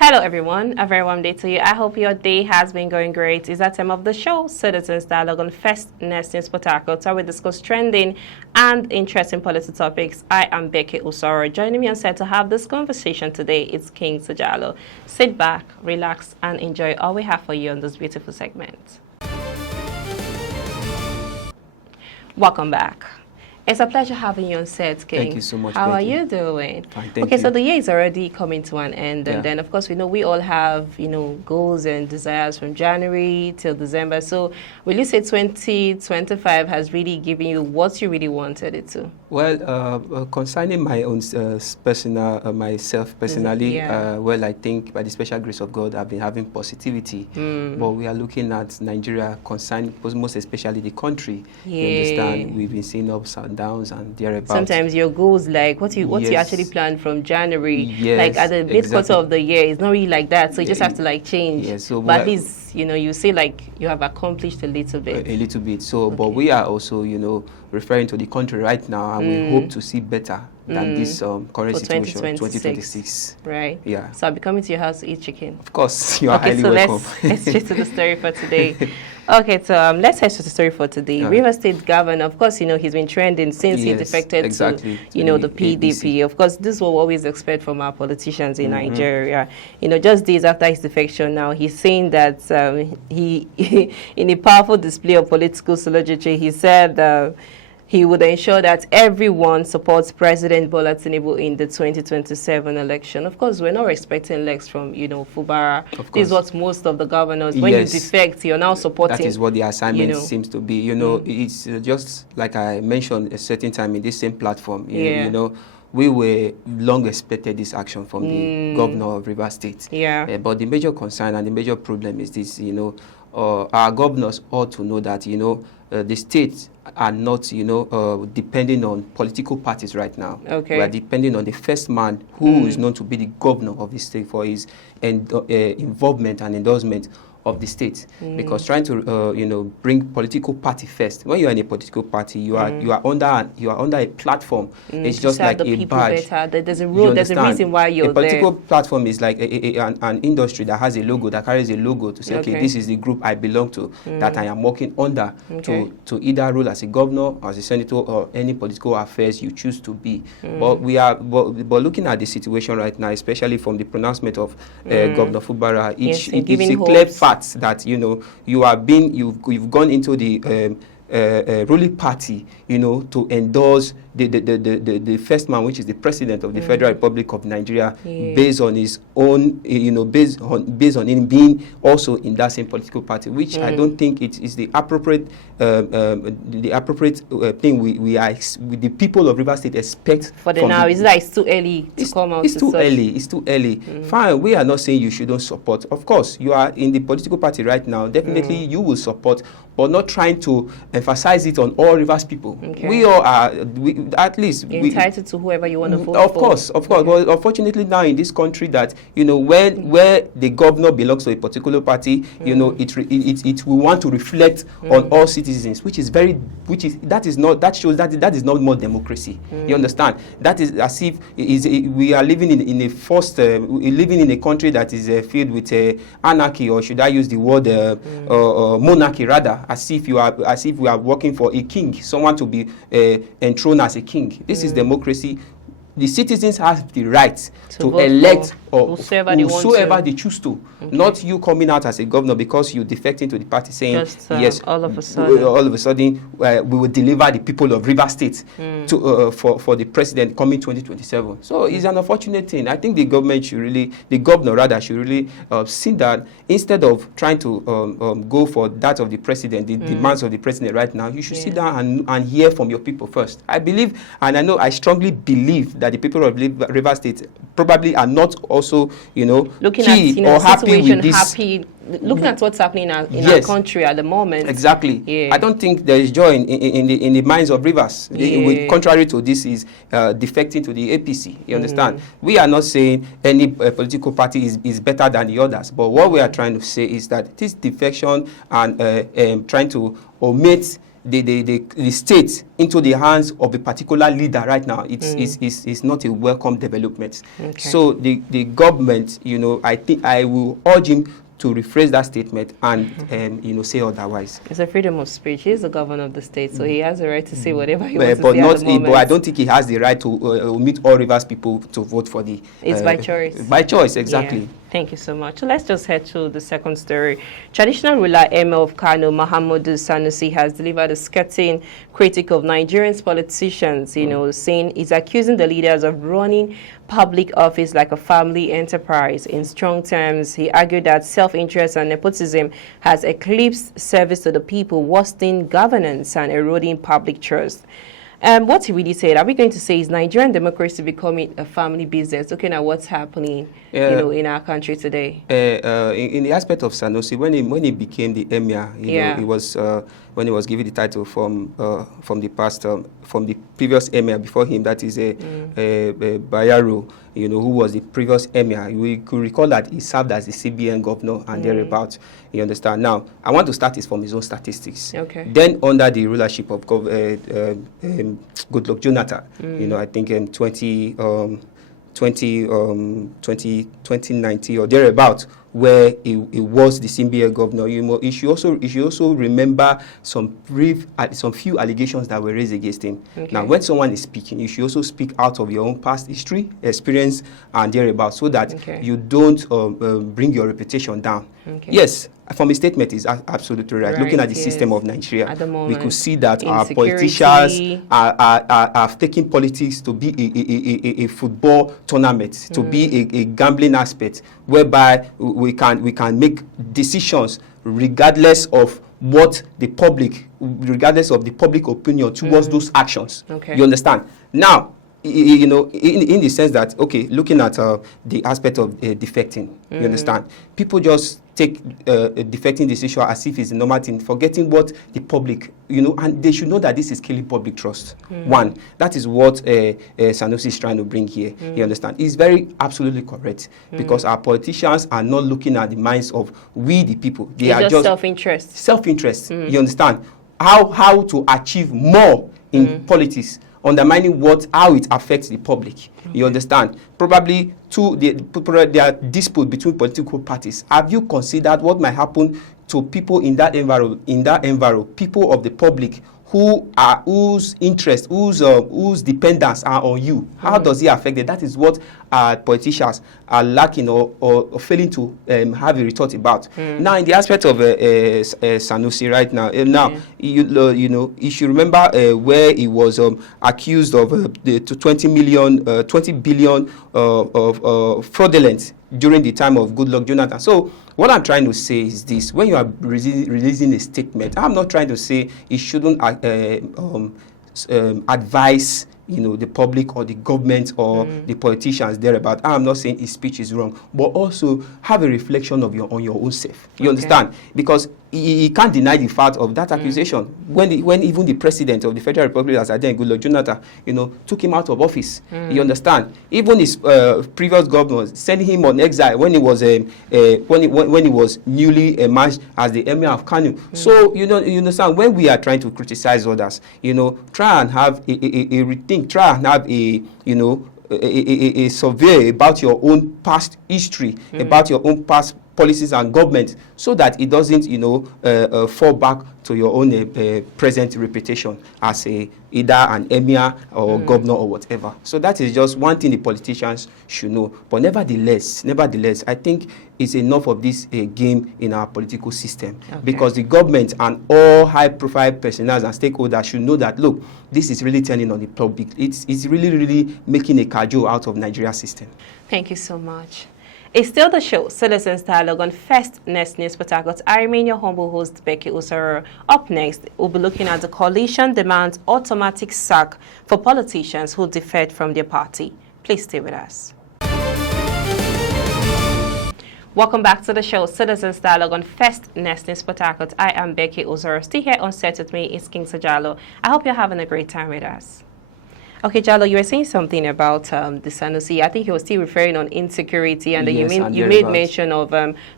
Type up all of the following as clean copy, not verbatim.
Hello everyone, a very warm day to you. I hope your day has been going great. It's that time of the show, Citizens Dialogue on First Next News Potako, where we discuss trending and interesting policy topics. I am Becky Usoro. Joining me on set to have this conversation today is King Sajalo. Sit back, relax, and enjoy all we have for you on this beautiful segment. Welcome back. It's a pleasure having you on set, King. Thank you so much, How Becky. are you doing? Fine, thank you. So the year is already coming to an end, and then, of course, we know we all have, goals and desires from January till December. So will you say 2025 has really given you what you really wanted it to? Well, concerning my own myself personally, well, I think by the special grace of God, I've been having positivity. But we are looking at Nigeria, most especially the country. You understand? We've been seeing ups and downs and thereabouts. Sometimes your goals, like what you actually planned from January, like at the mid-quarter of the year, it's not really like that. So you just have to like change. So, but at least, you say like you have accomplished a little bit. A little bit. So, but we are also, referring to the country right now, and we hope to see better than this current situation, 2026. Right. Yeah. So I'll be coming to your house to eat chicken. Of course, you are highly welcome. Let's straight to the story for today. Okay, so let's head to the story for today. River State Governor, of course, he's been trending since he defected to the PDP. Of course, this is what we always expect from our politicians in Nigeria. Just days after his defection now, he's saying that he, in a powerful display of political solidarity, he said he would ensure that everyone supports President Bola Tinubu in the 2027 election. Of course, we're not expecting legs from, Fubara. This is what most of the governors, when you defect, you're now supporting. That is what the assignment seems to be. It's just like I mentioned a certain time in this same platform. We were long expected this action from the governor of River State. But the major concern and the major problem is this, our governors ought to know that, the states are not, depending on political parties right now. We are depending on the first man who is known to be the governor of the state for his involvement and endorsement of the state, because trying to bring political party first. When you are in a political party, you are under a platform. It's just like a badge. There's a rule. There's a reason why you're there. A political platform is like an industry that has a logo, that carries a logo to say, okay, this is the group I belong to, that I am working under to either rule as a governor, as a senator, or any political affairs you choose to be. But but looking at the situation right now, especially from the pronouncement of Governor Fubara, it's a clear fact that you've gone into the ruling party, to endorse the first man, which is the president of the Federal Republic of Nigeria, based on his own, based on him being also in that same political party, which I don't think it is the appropriate thing the people of River State expect. For the now, is that it's too early to come out? It's too early. Fine, we are not saying you shouldn't support. Of course, you are in the political party right now. Definitely, you will support, but not trying to emphasize it on all Rivers people. We all are. At least entitled to whoever you want to vote for. Of course. Well, unfortunately, now in this country, that where the governor belongs to a particular party, it will want to reflect on all citizens, that shows that is not more democracy. You understand? That is as if we are living in a country that is filled with anarchy, or should I use the word monarchy rather, as if we are working for a king, someone to be enthroned as a king. This is democracy. The citizens have the right to elect or whosoever they choose to. Not you coming out as a governor because you defect into the party saying, yes, all of a sudden we will deliver the people of River State for the president coming 2027. So it's an unfortunate thing. I think the governor should really see that instead of trying to go for that of the president, the demands of the president right now, you should sit down and hear from your people first. I believe, and I strongly believe that the people of River State probably are not also, looking key or happy with this. Looking at what's happening in our country at the moment. Exactly. I don't think there is joy in the minds of Rivers. Contrary to this is defecting to the APC. You understand? We are not saying any political party is better than the others, but what we are trying to say is that this defection and trying to omit the state into the hands of a particular leader right now, it's not a welcome development. Okay. So the government, you know, I think I will urge him to rephrase that statement and you know, say otherwise. It's a freedom of speech. He's the governor of the state, so he has the right to say whatever he wants to say at the moment. But I don't think he has the right to omit all Rivers people to vote for the... It's by choice. By choice, exactly. Yeah. Thank you so much. So let's just head to the second story. Traditional ruler Emir of Kano, Muhammadu Sanusi, has delivered a scathing critique of Nigerian politicians, you know, saying he's accusing the leaders of running public office like a family enterprise. In strong terms, he argued that self-interest and nepotism has eclipsed service to the people, worsening governance and eroding public trust. What he really said, are we going to say is Nigerian democracy becoming a family business, looking at what's happening you know, in our country today? In the aspect of Sanusi, when he became the emir, you know, he was when he was given the title from the previous emir before him, that is Bayero, you know, who was the previous emir. We could recall that he served as the CBN governor and thereabouts. You understand? Now, I want to start this from his own statistics. Okay. Then, under the rulership of Goodluck Jonathan, you know, I think in 2019 or thereabouts, where he was the CBN governor, you know, you should also remember some few allegations that were raised against him. Okay. Now, when someone is speaking, you should also speak out of your own past history, experience, and thereabouts, so that you don't bring your reputation down. Okay. Yes, from his statement is absolutely right. Looking at the system of Nigeria, at the moment, we could see that our politicians are taking politics to be a football tournament, to be a gambling aspect, whereby we can make decisions regardless of what the public, regardless of the public opinion towards those actions. Okay. You understand? Now, you know, in the sense that, okay, looking at the aspect of defecting, you understand? People just take defecting this issue as if it's a normal thing, forgetting what the public, you know, and they should know that this is killing public trust. One, that is what Sanusi is trying to bring here. You understand? It's very absolutely correct, because our politicians are not looking at the minds of we, the people. They are just self-interest. Self-interest. You understand? How to achieve more in politics, undermining how it affects the public. You understand? Probably there are dispute between political parties. Have you considered what might happen to people in that environment, people of the public whose interest, whose dependence are on you? How does it affect them? That is what politicians are lacking or failing to have a rethought about. Now, in the aspect of Sanusi right now, you know, you should remember where he was accused of the 20 billion of fraudulent during the time of Goodluck Jonathan. So what I'm trying to say is this: when you are releasing a statement, I'm not trying to say it shouldn't advise, you know, the public or the government or the politicians thereabout. I'm not saying his speech is wrong, but also have a reflection of on your own self. You understand? Because he can't deny the fact of that accusation. When even the president of the Federal Republic, as I think Goodluck Jonathan, you know, took him out of office. You understand? Even his previous governors sending him on exile when he was when he was newly emerged as the emir of Kano. So you understand, when we are trying to criticize others, you know, try and have a rethink, try and have a survey about your own past history, about your own past policies and government, so that it doesn't, you know, fall back to your own present reputation as either an emir or governor or whatever. So that is just one thing the politicians should know. But nevertheless, I think it's enough of this game in our political system, because the government and all high-profile personnel and stakeholders should know that, look, this is really turning on the public. It's really, really making a cajole out of Nigeria's system. Thank you so much. It's still the show, Citizens Dialogue on First Next News Port Harcourt. I remain your humble host, Becky Usoro. Up next, we'll be looking at the coalition demands automatic sack for politicians who defect from their party. Please stay with us. Welcome back to the show, Citizens Dialogue on First Next News Port Harcourt. I am Becky Usoro. Still here on set with me is King Sajalo. I hope you're having a great time with us. Okay, Jalo, you were saying something about the Sanusi. I think you were still referring on insecurity, and then you made mention of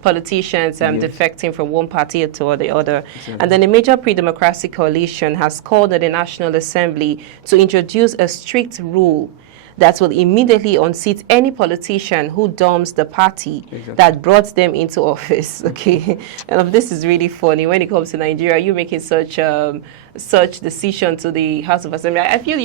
politicians defecting from one party to the other. Exactly. And then the major pre-democratic coalition has called on the National Assembly to introduce a strict rule that will immediately unseat any politician who dumps the party that brought them into office. Okay, and this is really funny when it comes to Nigeria. You making such decision to the House of Assembly. I feel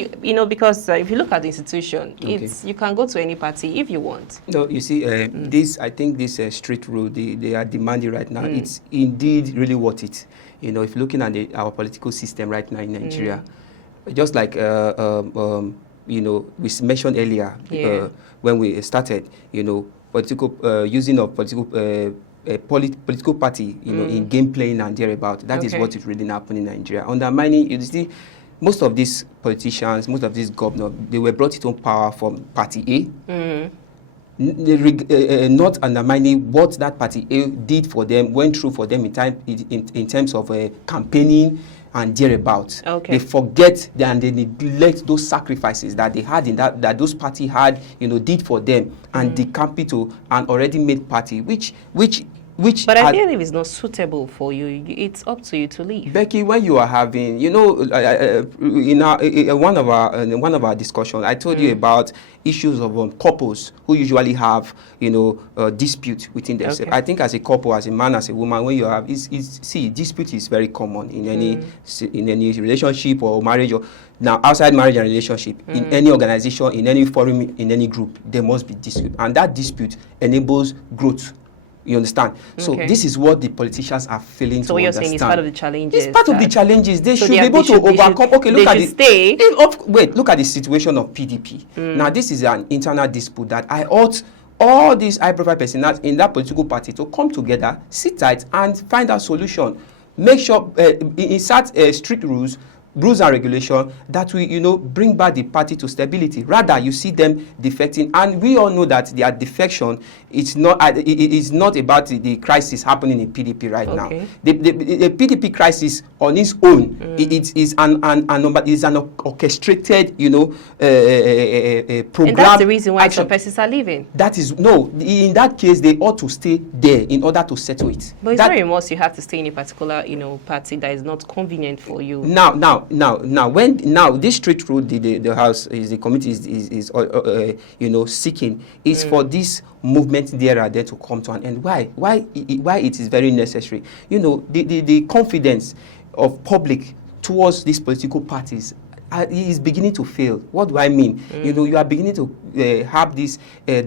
because if you look at the institution, you can go to any party if you want. No, you see, I think this strict rule they are demanding right now. It's indeed really worth it. If you're looking at our political system right now in Nigeria, just like we mentioned earlier when we started, using of political party, in game playing and thereabout. That is what is really happening in Nigeria. Undermining, you see, most of these politicians, most of these governors, they were brought into power from Party A. Not undermining what that Party A did for them, went through for them in terms of campaigning and thereabout. They forget and they neglect those sacrifices that they had in that those party had, did for them, and the capital and already made party, which. But I feel if it's not suitable for you, it's up to you to leave. Becky, when you are having, in one of our discussions, I told you about issues of couples who usually have, dispute within themselves. I think as a couple, as a man, as a woman, when you have, dispute is very common in any relationship or marriage or. Now, outside marriage and relationship, in any organization, in any forum, in any group, there must be dispute, and that dispute enables growth. You understand? So this is what the politicians are failing to understand. So what you're saying is part of the challenges. It's part of the challenges. They should be able to overcome. Look at the situation of PDP. Now, this is an internal dispute that I ought all these high-profile personnel in that political party to come together, sit tight, and find a solution. Make sure insert strict rules and regulation that will, bring back the party to stability. Rather, you see them defecting, and we all know that their defection is not about the crisis happening in PDP right now. The PDP crisis on its own, it is an orchestrated, program. And that's the reason why some persons are leaving. That is in that case, they ought to stay there in order to settle it. But it's very much you have to stay in a particular, party that is not convenient for you. Now, this strict rule the House the committee is seeking is for this movement there to come to an end. Why it is very necessary. The confidence of public towards these political parties is beginning to fail. What do I mean? You are beginning to have this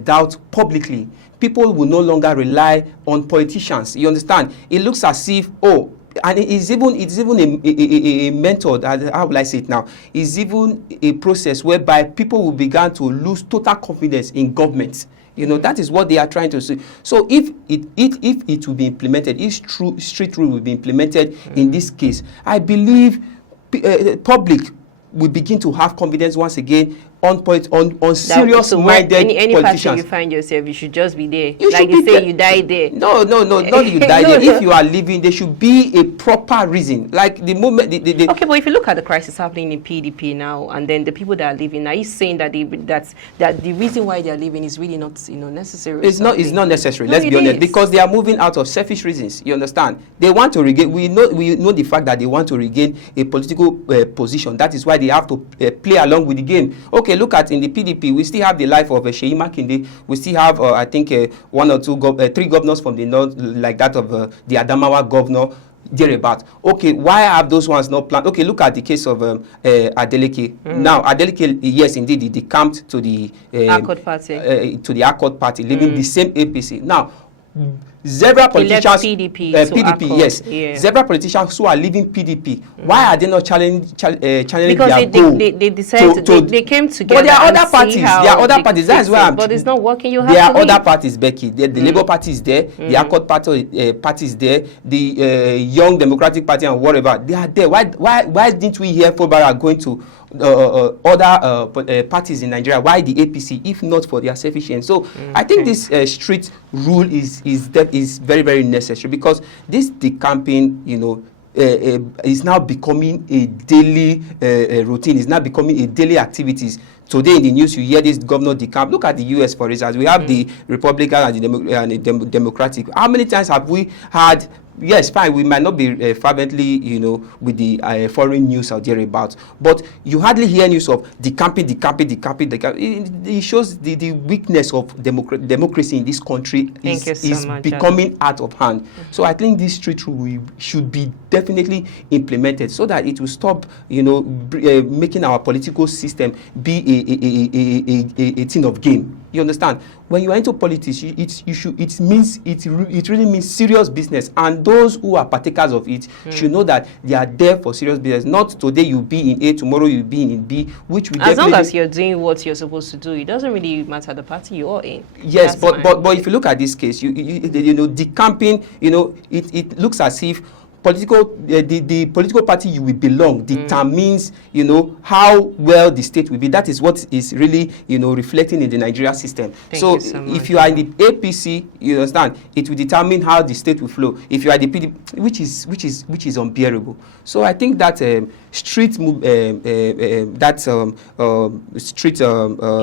doubt publicly. People will no longer rely on politicians. You understand? It looks as if and it's even a method, how will I say it now? It's even a process whereby people will begin to lose total confidence in government. That is what they are trying to say. So if it will be implemented, if strict rule will be implemented in this case, I believe public will begin to have confidence once again on serious-minded any politicians. party you find yourself, you should just be there. You die there. No, not you die there. If you are living, there should be a proper reason. Like the moment Okay, but if you look at the crisis happening in PDP now, and then the people that are leaving, are you saying that that the reason why they are leaving is really not necessary? It's not necessary. Let's be honest, because they are moving out of selfish reasons. You understand? They want to regain. We know the fact that they want to regain a political position. That is why they have to play along with the game. Okay. Look at in the PDP, we still have the life of Sheyi Makinde. We still have, I think, one or two, three governors from the north, like that of the Adamawa governor, thereabout. Okay, why have those ones not planned? Okay, look at the case of Adeleke. Now, Adeleke, yes, indeed, he decamped to the Accord Party, leaving the same APC. Now, several politicians, PDP, yes. Yeah. Several politicians who are leaving PDP. Why are they not challenging because they decided they came together. But there are other parties. There are other parties. That's why. But it's not working. There are other parties, Becky. The Labour Party is there. The Accord Party is there. The Young Democratic Party and whatever. They are there. Why didn't we hear Fubara going to other parties in Nigeria? Why the APC, if not for their selfishness? So I think this strict rule is very, very necessary, because this decamping, is now becoming a daily routine, is now becoming a daily activities. Today in the news, you hear this governor decamp. Look at the U.S., for instance. We have the Republican and the Democratic. How many times have we had? Yes, fine, we might not be fervently, with the foreign news out there about, but you hardly hear news of decamping. It shows the weakness of democracy in this country is becoming out of hand. So I think this street rule should be definitely implemented so that it will stop, making our political system be a thing of game. You understand? When you are into politics, it really means serious business, and those who are partakers of it should know that they are there for serious business. Not today you be in A, tomorrow you be in B, which we as long as you're doing what you're supposed to do, it doesn't really matter the party you're in. Yes, but if you look at this case, the campaign, it looks as if the political party you will belong determines, how well the state will be. That is what is really, reflecting in the Nigeria system. So if you are in the APC, you understand, it will determine how the state will flow. If you are the PDP, which is unbearable. So I think that street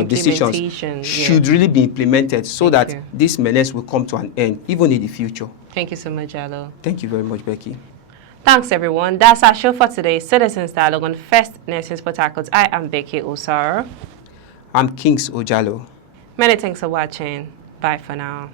decisions should really be implemented so that this menace will come to an end, even in the future. Thank you so much, Jalo. Thank you very much, Becky. Thanks, everyone. That's our show for today. Citizens Dialogue on First Nations Port Harcourt. I am Becky Osaro. I'm Kings Ojalo. Many thanks for watching. Bye for now.